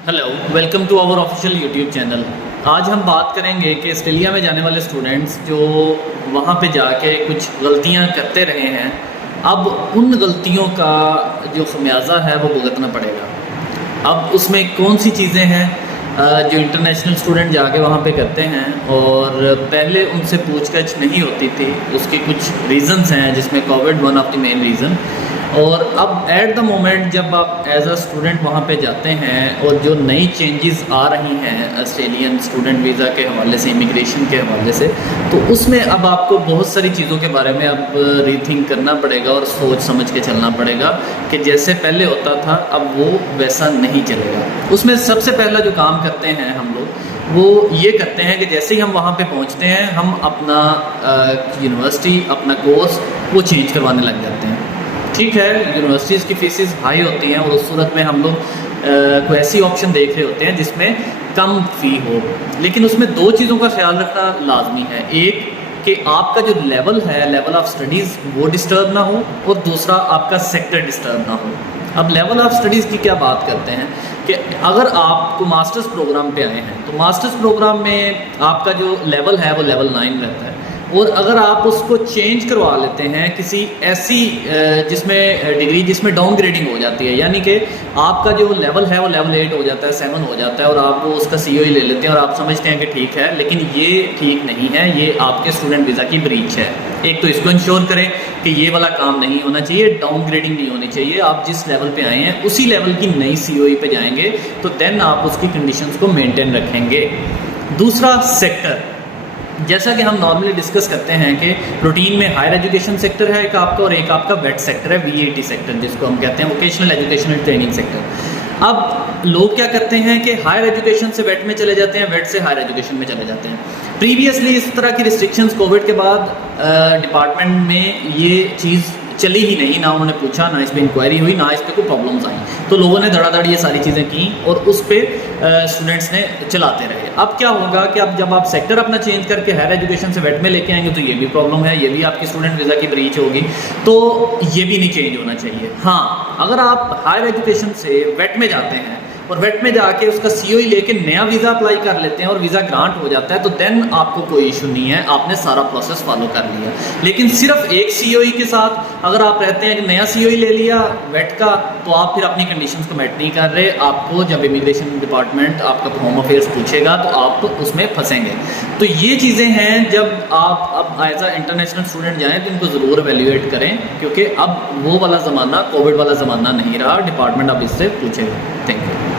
Hello, welcome to our official YouTube channel. आज हम बात करेंगे कि ऑस्ट्रेलिया में जाने वाले स्टूडेंट्स जो वहाँ पे जाके कुछ गलतियाँ करते रहे हैं, अब उन गलतियों का जो खमियाजा है वो भुगतना पड़ेगा। अब उसमें कौन सी चीज़ें हैं जो इंटरनेशनल स्टूडेंट जाके वहाँ पे करते हैं और पहले उनसे पूछताछ नहीं होती थी, उसके कुछ रीज़न्स हैं जिसमें Covid one of the main reason. और अब एट द मोमेंट जब आप एज अ स्टूडेंट वहाँ पे जाते हैं और जो नई चेंजेस आ रही हैं ऑस्ट्रेलियन स्टूडेंट वीज़ा के हवाले से, इमिग्रेशन के हवाले से, तो उसमें अब आपको बहुत सारी चीज़ों के बारे में अब रीथिंक करना पड़ेगा और सोच समझ के चलना पड़ेगा कि जैसे पहले होता था अब वो वैसा नहीं चलेगा। उसमें सबसे पहला जो काम करते हैं हम लोग वो ये करते हैं कि जैसे ही हम वहाँ पे पहुँचते हैं हम अपना यूनिवर्सिटी, अपना कोर्स वो चेंज करवाने लग जाते हैं। ठीक है, यूनिवर्सिटीज़ की फीसिस हाई होती हैं और उस सूरत में हम लोग कोई ऐसी ऑप्शन देख रहे होते हैं जिसमें कम फ़ी हो, लेकिन उसमें दो चीज़ों का ख्याल रखना लाजमी है। एक कि आपका जो लेवल है, लेवल ऑफ स्टडीज़, वो डिस्टर्ब ना हो, और दूसरा आपका सेक्टर डिस्टर्ब ना हो। अब लेवल ऑफ स्टडीज़ की क्या बात करते हैं कि अगर आपको मास्टर्स प्रोग्राम पे आए हैं तो मास्टर्स प्रोग्राम में आपका जो लेवल है वो लेवल 9 रहता है, और अगर आप उसको चेंज करवा लेते हैं किसी ऐसी जिसमें डिग्री जिसमें डाउन ग्रेडिंग हो जाती है, यानी कि आपका जो लेवल है वो लेवल 8 हो जाता है, 7 हो जाता है, और आप वो उसका COE ले लेते हैं और आप समझते हैं कि ठीक है, लेकिन ये ठीक नहीं है, ये आपके स्टूडेंट वीज़ा की ब्रीच है। एक तो इसको इंश्योर करें कि ये वाला काम नहीं होना चाहिए, डाउन ग्रेडिंग नहीं होनी चाहिए। आप जिस लेवल पे आए हैं उसी लेवल की नई COE पे जाएंगे तो देन आप उसकी कंडीशंस को मेंटेन रखेंगे। दूसरा, सेक्टर। जैसा कि हम नॉर्मली डिस्कस करते हैं कि रूटीन में हायर एजुकेशन सेक्टर है एक आपका, और एक आपका वेट सेक्टर है, VET सेक्टर जिसको हम कहते हैं, वोकेशनल एजुकेशनल ट्रेनिंग सेक्टर। अब लोग क्या करते हैं कि हायर एजुकेशन से वेट में चले जाते हैं, वेट से हायर एजुकेशन में चले जाते हैं। प्रीवियसली इस तरह की रिस्ट्रिक्शंस कोविड के बाद डिपार्टमेंट में ये चीज़ चली ही नहीं, ना उन्होंने पूछा, ना इस पर इंक्वायरी हुई, ना इस पर कोई प्रॉब्लम्स आई, तो लोगों ने धड़ाधड़ ये सारी चीज़ें की और उस पर स्टूडेंट्स ने चलाते रहे। अब क्या होगा कि अब जब आप सेक्टर अपना चेंज करके हायर एजुकेशन से वेट में लेके आएंगे तो ये भी प्रॉब्लम है, ये भी आपकी स्टूडेंट वीज़ा की ब्रीच होगी, तो ये भी नहीं चेंज होना चाहिए। हाँ, अगर आप हायर एजुकेशन से वेट में जाते हैं और वेट में जाके उसका COE लेके नया वीज़ा अप्लाई कर लेते हैं और वीज़ा ग्रांट हो जाता है, तो देन आपको कोई इशू नहीं है, आपने सारा प्रोसेस फॉलो कर लिया। लेकिन सिर्फ एक COE के साथ अगर आप रहते हैं कि नया COE ले लिया वेट का, तो आप फिर अपनी कंडीशंस को मेट नहीं कर रहे। आपको जब इमिग्रेशन डिपार्टमेंट आपका होम अफेयर्स पूछेगा तो आप उसमें फंसेंगे। तो ये चीज़ें हैं, जब आप अब एज अ इंटरनेशनल स्टूडेंट जाएँ तो इनको ज़रूर एवेल्यूएट करें, क्योंकि अब वो वाला ज़माना, कोविड वाला ज़माना नहीं रहा। डिपार्टमेंट अब इससे पूछेगा। Thank you.